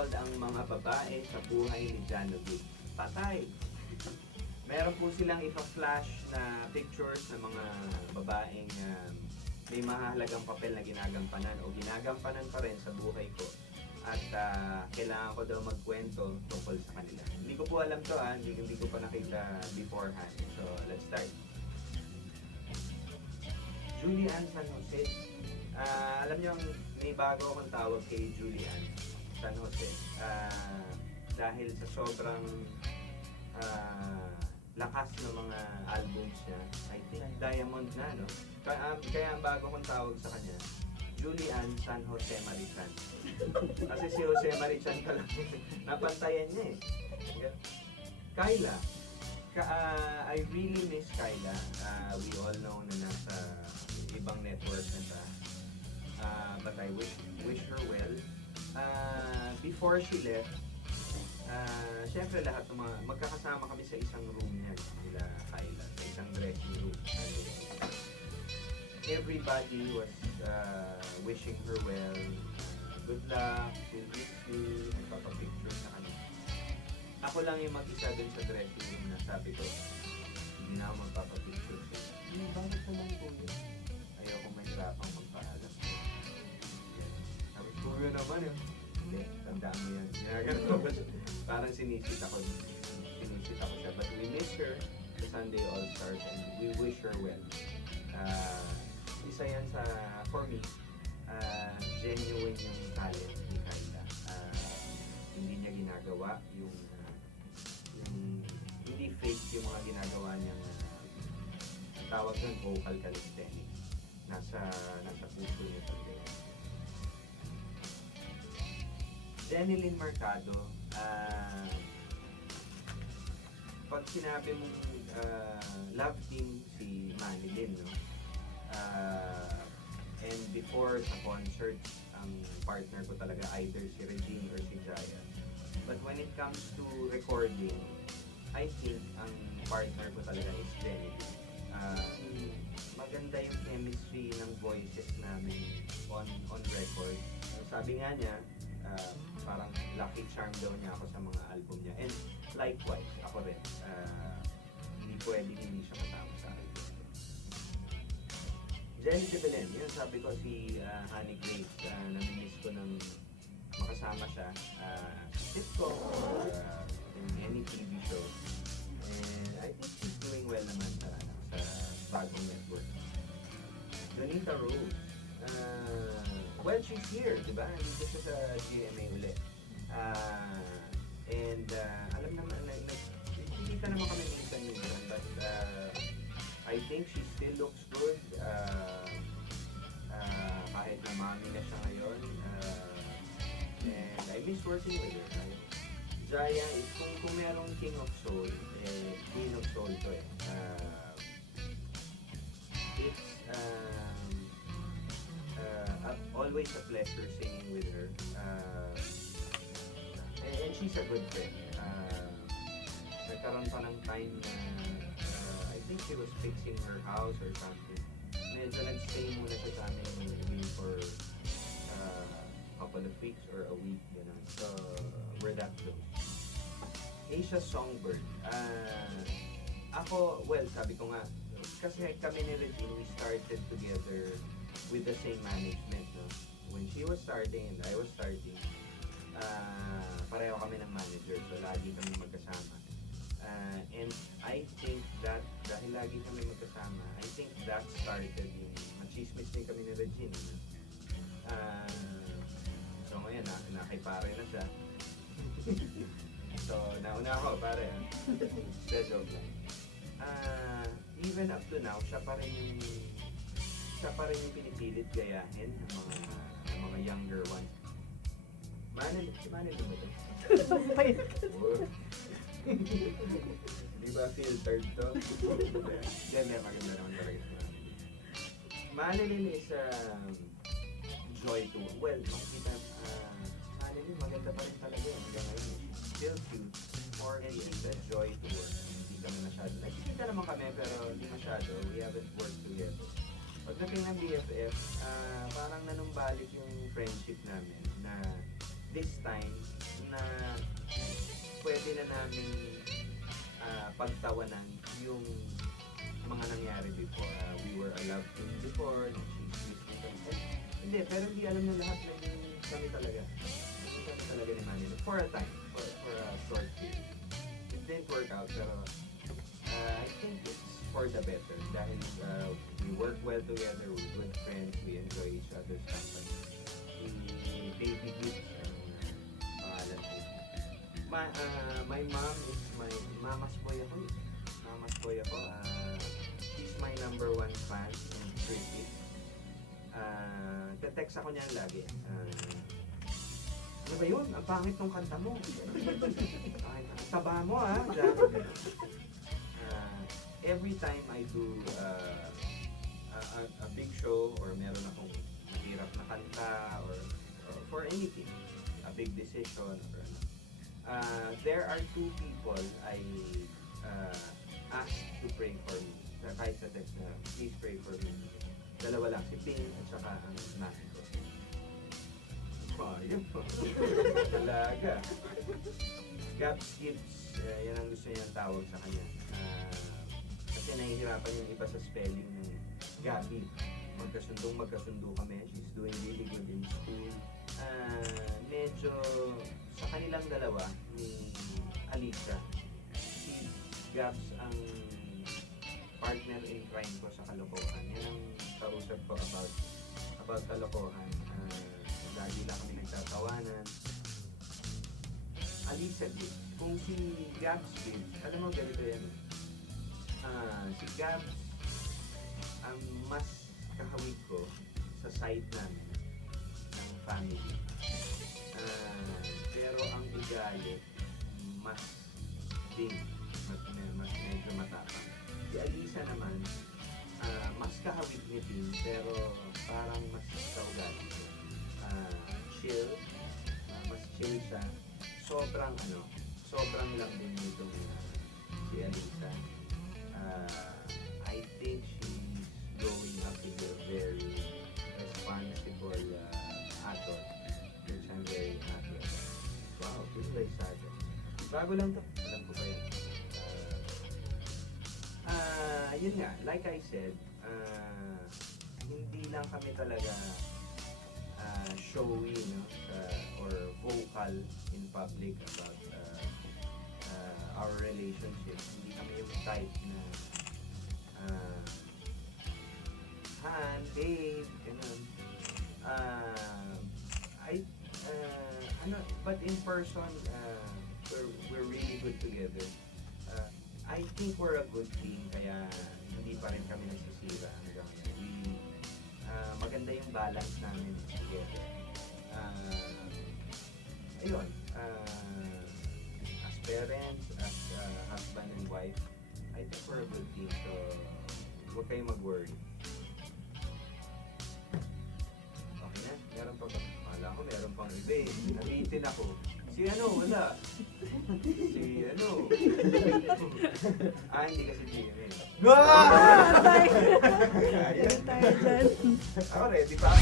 called Ang Mga Babae sa Buhay ni Genevieve. Patay! Meron po silang ipa-flash na pictures ng mga babaeng may mahalagang papel na ginagampanan o ginagampanan pa rin sa buhay ko. At kailangan ko daw magkwento tungkol sa kanila. Hindi ko po alam to hindi ko pa nakita beforehand. So, let's start. Julian San Jose. Alam niyo, may bago akong tawag kay Julian San Jose. Dahil sa sobrang lakas ng mga albums niya, I think Diamond na, no? Kaya ang bago kong tawag sa kanya, Julian San Jose Marichan. Kasi si Jose Marichan ka lang, napantayan niya eh. Kyla. I really miss Kyla. We all know na nasa ibang network na siya. But I wish her well. Before she left, syempre lahat ng mga, magkakasama kami sa isang room niya, nila Kyla, sa isang dressing room. Everybody was wishing her well. Good luck, we'll miss you, nagpapapicture sa kanya. Ako lang yung mag-isa dun sa dressing room na sabi ko, hindi na ako magpapapicture siya. Bakit naman po yun? Ayoko mahirapang magpaalam. Sabi ko yun naman eh. Hindi, tandaan mo yan. Parang sinisit ako siya. But we miss her sa Sunday All-Stars and we wish her well. Isa yan sa, for me, genuine yung talent ni Kyla. Hindi niya ginagawa yung hindi fake yung mga ginagawa niyang tawag nun vocal calisthenics. Nasa puso niya talaga yan. Jeneline Mercado, pag sinabi mong love team si Manilyn, no? And before sa concerts, ang partner ko talaga either si Regine or si Jaya. But when it comes to recording, I think ang partner ko talaga is Jeneline. Maganda yung chemistry ng voices namin on record. Sabi nga niya, parang lucky charm daw niya ako sa mga album niya. And likewise, ako rin. Hindi pwedeng hindi siya kasama sa album. Jenny de Belen, yun sabi ko si Honey Grace, namimiss ko ng makasama siya sitcom or in any TV show. And I think she's doing well naman sa bagong network. Donita Rose, well, she's here, di ba? Nandito siya sa GMA ulit. And alam naman, nakikita naman kami minsan, but I think she still looks good. Kahit na mami na siya ngayon. And I miss working with her. Jaya is, kung merong King of Soul, Queen of Soul to eh. It's always a pleasure singing with her. And she's a good friend. Nagkaroon pa ng time na I think she was fixing her house or something. Medyo nag-stay muna siya sa amin for a couple of weeks or a week. Ganun. So, we're that close. Asia Songbird. Ako, well, sabi ko nga, kasi kami ni Regine, we started together with the same management, no? When she was starting and I was starting, pareho kami ng manager, so lagi kami magkasama. And I think that, dahil lagi kami magkasama, I think that started yung machismis din kami ni Regine. So ngayon, nakipare na siya. So, nauna ako, pare. Joke lang. Even up to now, siya pa rin yung pinipilit gayahin ng mga younger ones. Manilyn mo ito? Di ba filtered to? Hindi, maganda naman talaga ito. Manilyn is joy to, well, makikita, Manilyn maganda pa rin talaga yun hanggang ngayon. Still cute, and she's a joy to work. Hindi kami masyado, nakikita naman kami pero hindi masyado, we haven't worked together. Pagdating ng BFF, parang nanumbalik yung friendship namin na this time, na pwede na namin pagtawanan yung mga nangyari before. We were a love team before, hindi, pero hindi alam ng lahat na yung kami talaga. Yung kami talaga ni Manny for a time, for a short period. It didn't work out, pero I think it's for the better dahil we work well together, we're good friends, we enjoy each other's company. Baby Gibbs, pangalan ko. My mom is my mama's boy ako. Mama's boy ako. She's my number one fan and critic. Te-text ako niyan lagi. Ano ba yun? Ang pangit ng kanta mo. Ang taba mo every time I do a big show or meron akong mahirap na kanta or for anything, a big decision or there are two people I ask to pray for me. Kahit sa text na, please pray for me. Dalawa lang, si Ping at saka ang natin ko. Ayun po. Talaga. Gabs Gibbs, yan ang gusto niyang tawag sa kanya. Kasi nahihirapan yung iba sa spelling ng Gabi. Magkasundo kami. She's doing really good in school. Medyo sa kanilang dalawa ni Alisa, si Gabs ang partner in crime ko sa kalokohan. Yan ang kausap ko about kalokohan. Lagi lang kami nagtatawanan. Alisa din. Kung si Gabs din, alam mo ganito yan. Si Gabs ang mas kahawig ko sa side namin ng family. Pero ang ugali mas ding, mas medyo matapang. Si Alisa naman, mas kahawig ni Ping, pero parang mas kaugali. Chill, mas chill siya. Sobrang lang din nitong si Alisa. I think she's growing up to be a very responsible adult, which I'm very happy about. Wow, this is like sad. Bago lang to, alam ko pa yan. Yun nga, like I said, hindi lang kami talaga showy, no, or vocal in public about our relationship. Hindi kami yung type na Han, babe, ganun. But in person, we're really good together. I think we're a good team, kaya hindi pa rin kami nagsisira hanggang ngayon. Maganda yung balance namin together. Ayun, as parents, as husband and wife, I think we're a good team, so huwag kayong mag-worry. Okay na? Meron pa ba? Akala ko meron pang iba eh. Nabitin ako. Si ano, wala. Si ano. Hindi kasi Jimmy. No! Tayo dyan. Ako ready pa.